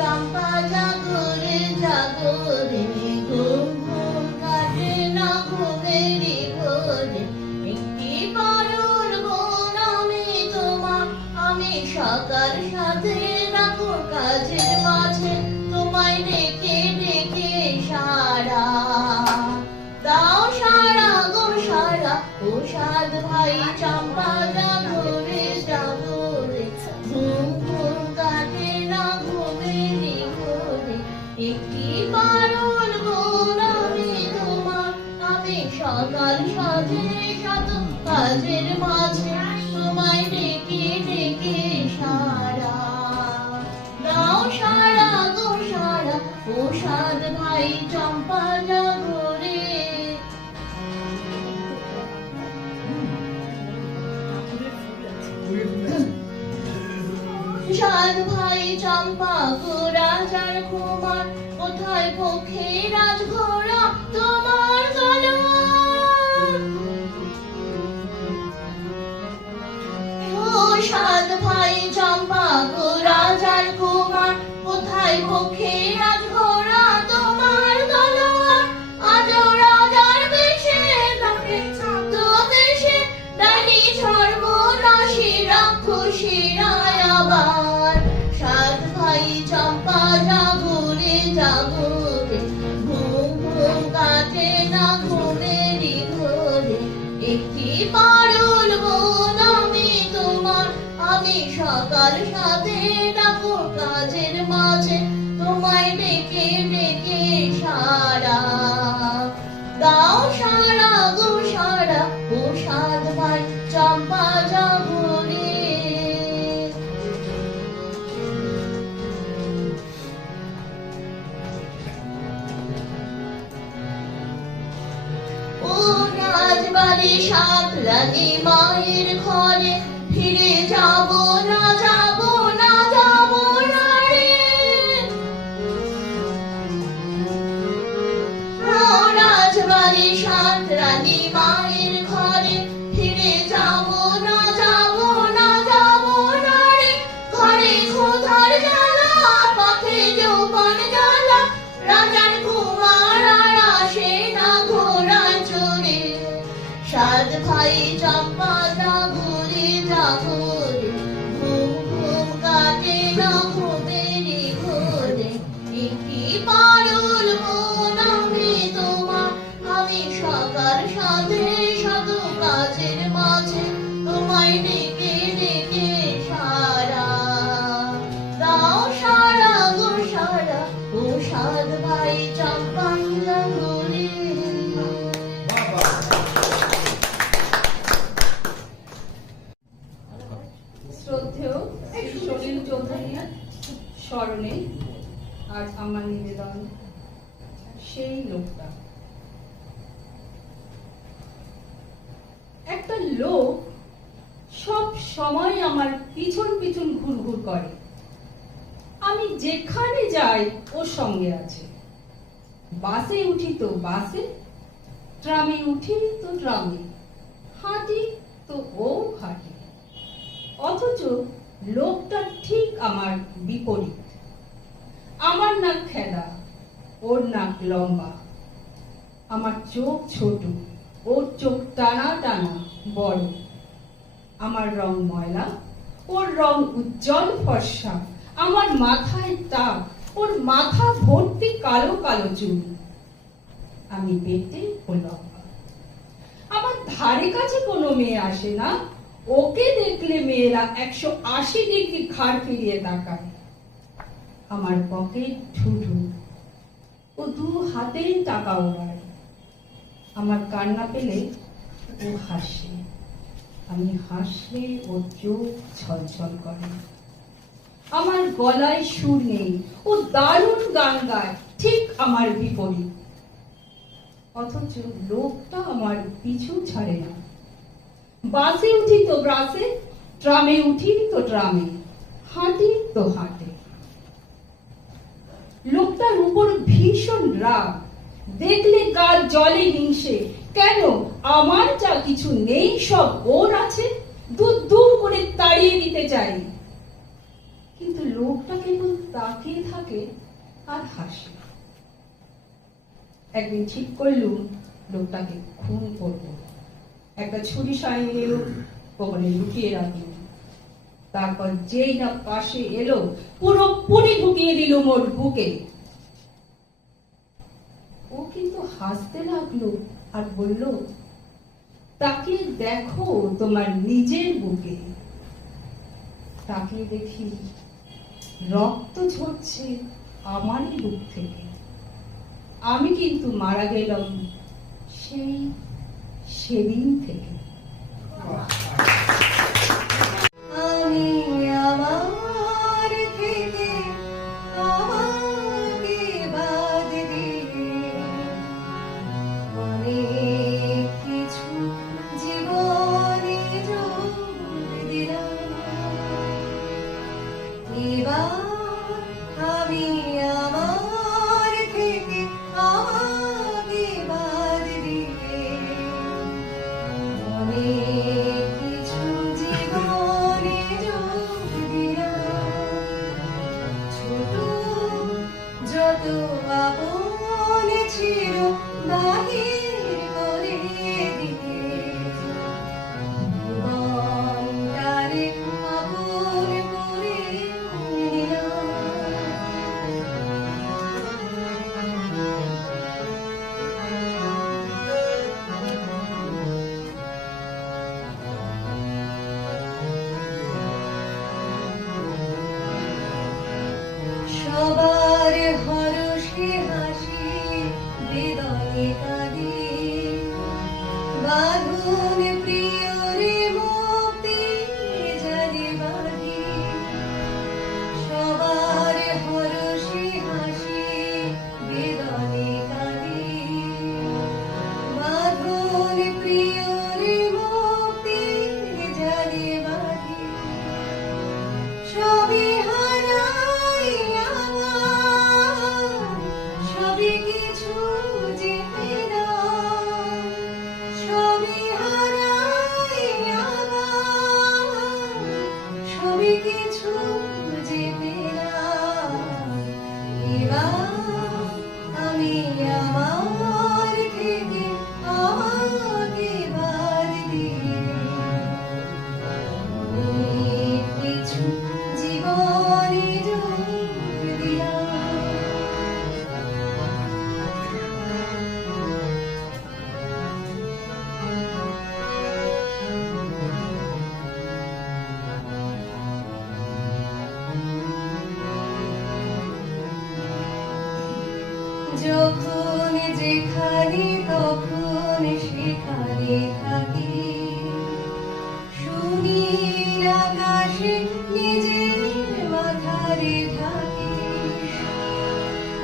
চম্পা জাগরে জাগরে সাদ ভাই চম্পা জাগরে সাদ ভাই চম্পা গো, রাজার কুমার, কোথায় পক্ষে রাজঘোড়া তোমার ও সাত ভাই চম্পা গো সকাল সাথে ডাকো কাজের মাঝে, তোমায় ডেকে ডেকে সারা। দাও সারা গো সারা, ও সাত ভাই, চম্পা জাগরে ও রাজবাড়ি সাত রানী মায়ের ঘরে ফিরে যাব না যাব। সময় আমার পিছন পিছন ঘুরঘুর করে। আমি যেখানে যাই, ওর সঙ্গে আছে। বাসে উঠি তো বাসে, ট্রামে উঠি তো ট্রামে, হাঁটি তো ও হাঁটি। অথচ লোকটা ঠিক আমার বিপরীত। আমার নাক খেলা, ওর নাক লম্বা। আমার চোখ ছোট, ওর চোখ টানা টানা বড়। আমার রং ময়লা, ওর রং উজ্জ্বল ফর্সা, আমার মাথায় টাক ওর মাথা ভর্তি কালো কালো চুল। আমি বেটে ও লম্বা। আমার ধারে কাছে কোনো মেয়ে আসে না, ওকে দেখলে মেয়েরা একশো আশি ডিগ্রি ঘাড় ফিরিয়ে তাকায়। আমার পকেট ঠুঠু ও দু হাতেই টাকা ওড়ায় আমার কান্না পেলে ও হাসে। আমি হাসলে ও চোখ ছলছল করে। আমার গলায় সুর নেই ও দারুণ গান গায়, ঠিক আমার বিপরীত। অথচ লোকটা আমার পিছু ছাড়ে না। বাসে উঠি তো বাসে ট্রামে উঠি তো ট্রামে, হাঁটি তো হাঁটে। লোকটার উপর ভীষণ রাগ দেখলে গাল জলে হিংসে। কেন? আমার যা কিছু নেই, সব ওর আছে। দূর দূর করে তাড়িয়ে দিতে চাই। কিন্তু লোকটা কেবল তাকিয়ে থাকে আর হাসে একদিন ঠিক করলুম, লোকটাকে খুন করব। একটা ছুরি সাই নিয়েও ওখানে লুকিয়ে রাখলুম তারপর যেই না পাশে এলো পুরো পুরি ঢুকিয়ে দিল মোর বুকে। ও কিন্তু হাসতে লাগল আর বলল, তাকে দেখো তোমার নিজের বুকে। তাকে দেখি রক্ত ঝরছে আমারই বুক থেকে। আমি কিন্তু মারা গেলাম সেই সেদিন থেকে।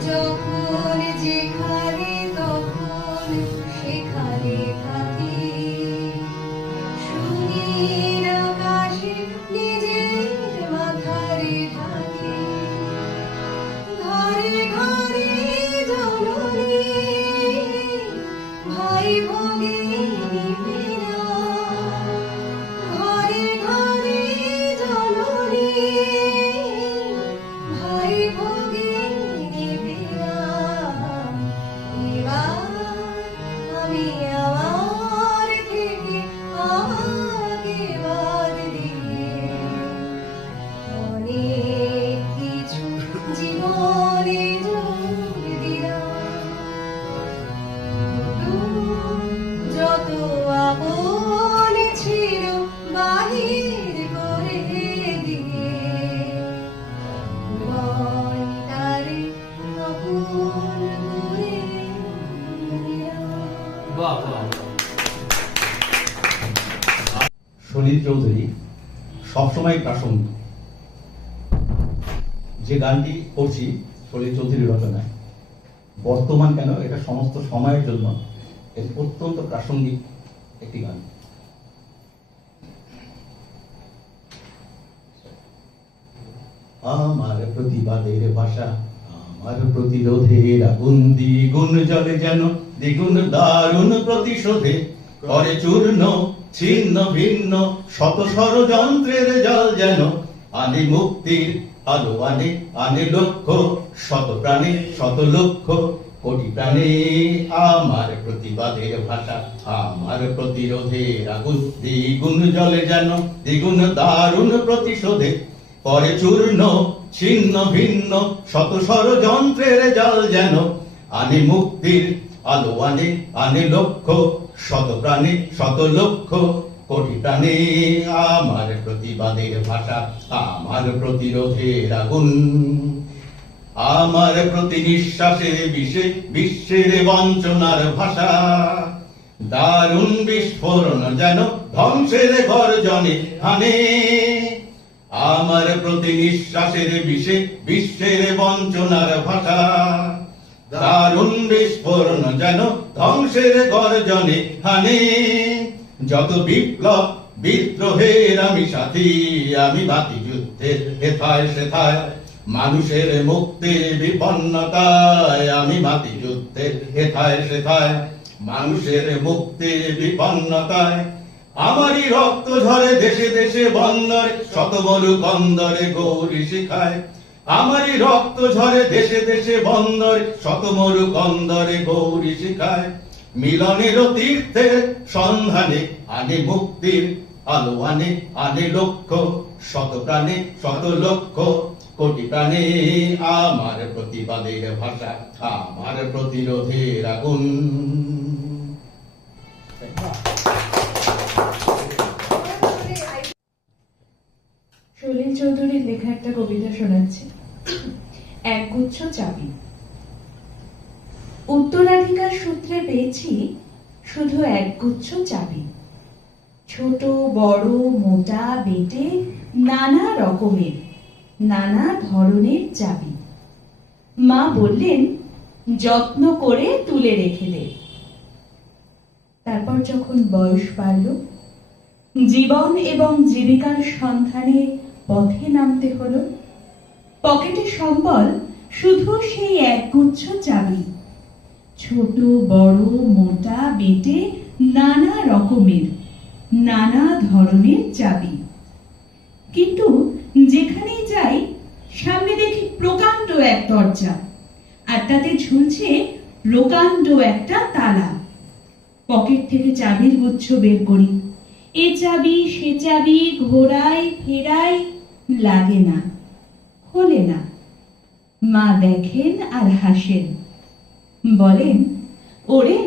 যখন যেখানে তখন সেখানে থাকি প্রাসঙ্গিক যে গানটি করছি সলিল চৌধুরীর রচনায়, বর্তমান কেন এটা সমস্ত সময়ের জন্য অত্যন্ত প্রাসঙ্গিক একটি গান। আমার প্রতিবাদের ভাষা, আমার প্রতিরোধের আগুন দ্বিগুণ জলে যেন, দ্বিগুণ দারুণ প্রতিশোধে, করে চূর্ণ ছিন্ন ভিন্ন শত ষড়যন্ত্রের জল যেন আনি মুক্তির আলো, আনে আনে লক্ষ, শত প্রাণে, শত লক্ষ কোটি প্রাণে। আমার প্রতিবাদের ভাষা, আমার প্রতিরোধের আগুন, দ্বিগুণ জলে যেন, দ্বিগুণ দারুণ প্রতিশোধে পরে চূর্ণ, ছিন্ন ভিন্ন শত ষড়যন্ত্রের জল যেন আনে মুক্তির আলো আনে আনে লক্ষ শত প্রাণে শত লক্ষ, কোটি প্রাণে আমার প্রতিবাদের ভাষা, আমার প্রতিরোধের আগুন। আমার প্রতি নিঃশ্বাসে বিষে, বিশ্বের বঞ্চনার ভাষা। দারুণ বিস্ফোরণ যেন ধ্বংসের গর্জনে হানে। আমার প্রতি নিঃশ্বাসের বিষে, বিশ্বের বঞ্চনার ভাষা। দারুণ বিস্ফোরণ যেন ধ্বংসের গর্জনে হানে। যত বিপ্লব, বিদ্রোহের আমি সাথী, আমি বাতি যুদ্ধের হেথায় সেথায়। মানুষের মুক্তির বিপন্নতায় আমি বাতি যুদ্ধের হেথায় সেথায়। মানুষের মুক্তির বিপন্নতায় আমারই রক্ত ঝরে দেশে দেশে বন্দরে শত বড় কন্দরে গৌরী শিখায়। আমারই রক্ত ঝরে দেশে দেশে বন্দর শত মরু কন্দরে গৌরী শিখায়। মিলনের তীর্থের সন্ধানে আনে মুক্তির আলো আনে আনে লক্ষ্য শত প্রাণে শত লক্ষ, কোটি প্রাণে আমার প্রতিবাদের ভাষা, আমার প্রতিরোধের আগুন। চৌধুরীর লেখা একটা কবিতা শোনাচ্ছি। একগুচ্ছ চাবি। উত্তরাধিকার সূত্রে পেয়েছি শুধু একগুচ্ছ চাবি। ছোট, বড়, মোটা, বেটে নানা রকমের, নানা ধরনের চাবি। মা বললেন, যত্ন করে তুলে রেখে দে। তারপর যখন বয়স বাড়ল, জীবন এবং জীবিকার সন্ধানে পথে নামতে হলো। পকেটে সম্বল, শুধু সেই একগুচ্ছ চাবি। ছোট, বড়, মোটা, বেটে নানা রকমের, নানা ধরনের চাবি। কিন্তু যেখানেই যাই, সামনে দেখি প্রকাণ্ড এক দরজা, আর তাতে ঝুলছে প্রকাণ্ড একটা তালা। পকেট থেকে চাবির গুচ্ছ বের করি। এ চাবি, সে চাবি ঘোরাই ফেরাই লাগে না, খোলে না। মা দেখেন আর হাসেন। বলেন, ওরে,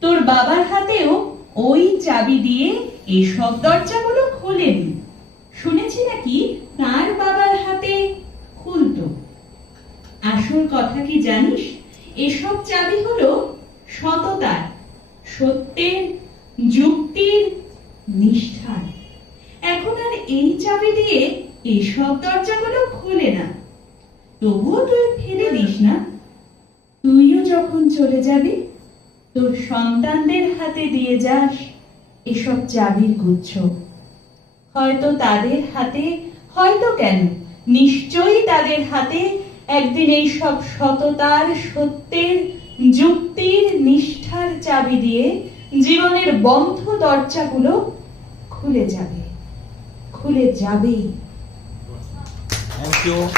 তোর বাবার হাতেও ওই চাবি দিয়ে এসব দরজাগুলো খোলেন। শুনেছি নাকি তার বাবার হাতে খুলতো। আসল কথা কি জানিস? এসব চাবি হলো সততার, সত্যের এসব দরজাগুলো খোলে না। তবুও তুই ফেলে দিস না। তুইও যখন চলে যাবি, তোর সন্তানদের হাতে দিয়ে যাস এসব চাবির গুচ্ছ। হয়তো তাদের হাতে, হয়তো কেন? নিশ্চয়ই তাদের হাতে একদিন এই সব সততার, সত্যের, যুক্তির, নিষ্ঠার চাবি দিয়ে জীবনের বন্ধ দরজাগুলো খুলে যাবে। খুলে যাবেই। 有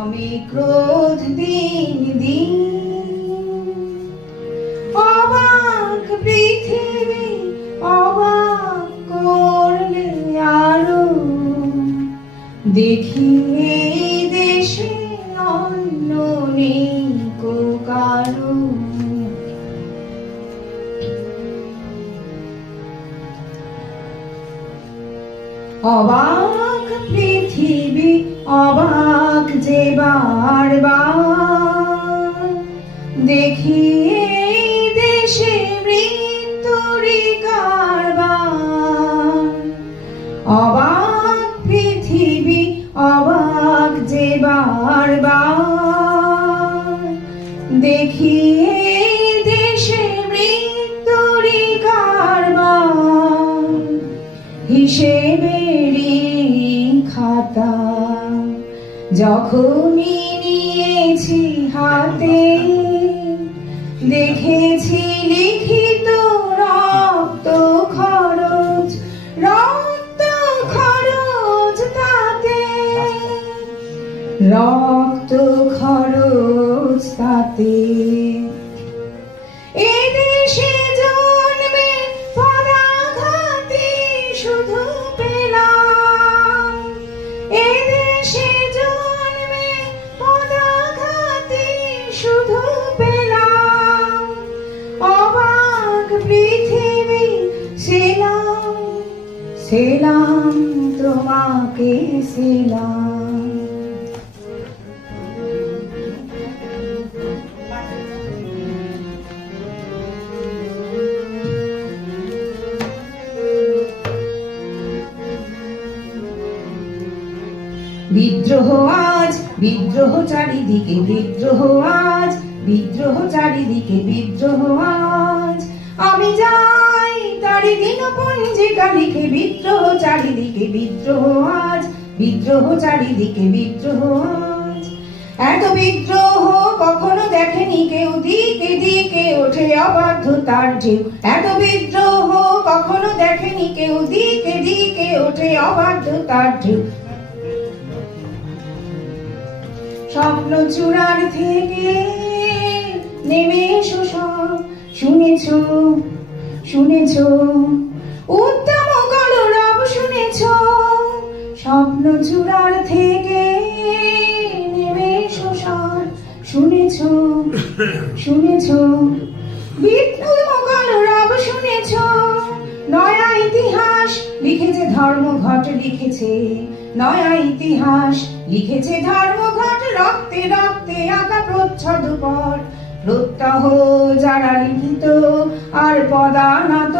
জমে ক্রোধ দিন দিন। অবাক পৃথিবী অবাক করলে আরও দেখি এই দেশে অন্য নেই কারও। অবাক পৃথিবী অবাক যে বারবার দেখি যখনই নিয়েছি হাতে। দেখেছি লিখিত রক্ত খরচ রক্ত খরচ তাতে। রক্ত খরচ তাতে। বিদ্রোহ আজ, বিদ্রোহ চারিদিকে বিদ্রোহ আজ, বিদ্রোহ চারিদিকে বিদ্রোহ আজ। আমি যাই তারি দিন পঞ্জিকা লিখে বিদ্রোহ চারিদিকে বিদ্রোহ আজ বিদ্রোহ চারিদিকে বিদ্রোহ এত বিদ্রোহ কখনো দেখেনি কেউ, দিকে দিকে ওঠে অবাধ্যতার ঢেউ। এত বিদ্রোহ কখনো দেখেনি কেউ, দিকে দিকে ওঠে অবাধ্যতার ঢেউ। স্বপ্ন চূড়ার থেকে নেমে এসো সব। শুনেছ শুনেছ উত্তম চূড়ার থেকে নেমে সব শুনেছ শুনেছ বিপ্লব কলরব শুনেছ। নয়া ইতিহাস লিখেছে ধর্মঘট, লিখেছে নয়া ইতিহাস লিখেছে ধর্মঘট। রক্তে রক্তে আঁকা প্রচ্ছদ পর প্রত্যহ যারা লিখিত আর পদানত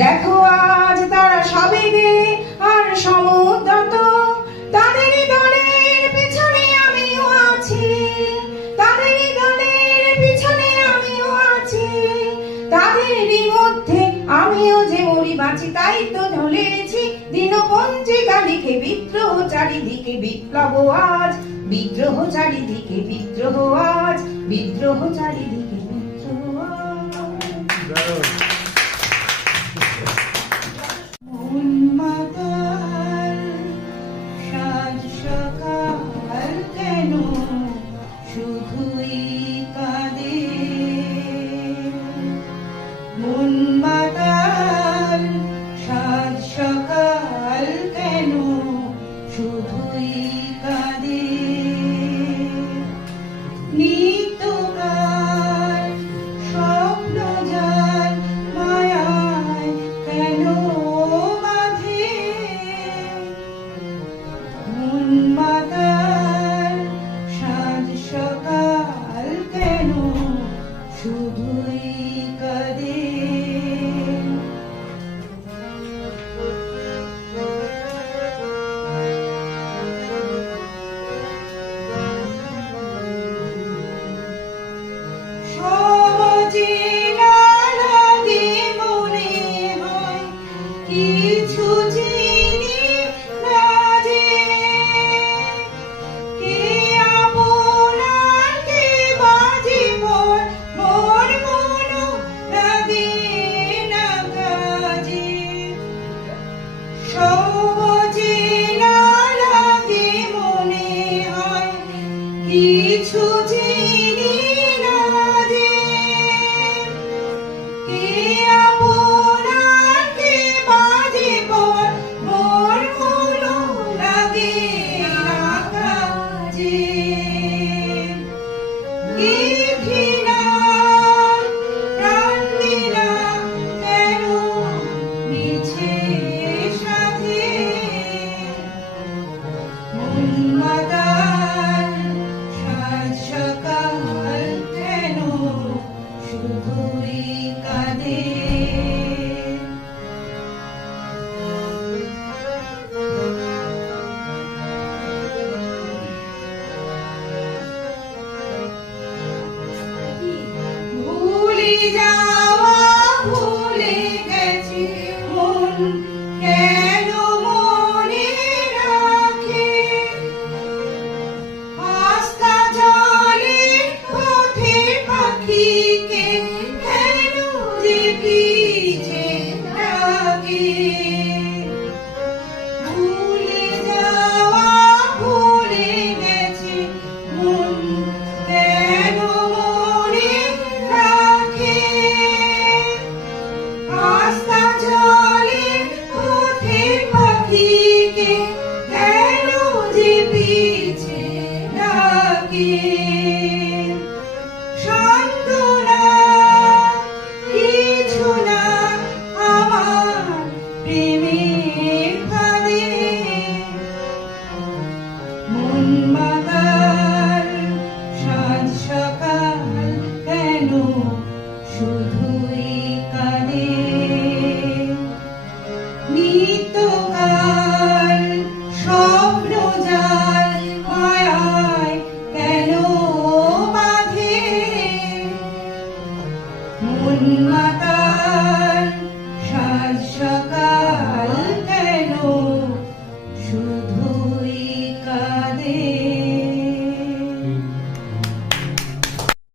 দেখো আজ তারা বিদ্রোহ চারিদিকে বিপ্লব আজ বিদ্রোহ চারিদিকে বিদ্রোহ আজ বিদ্রোহ চারিদিকে শুধুই কাঁদে উন্মাতার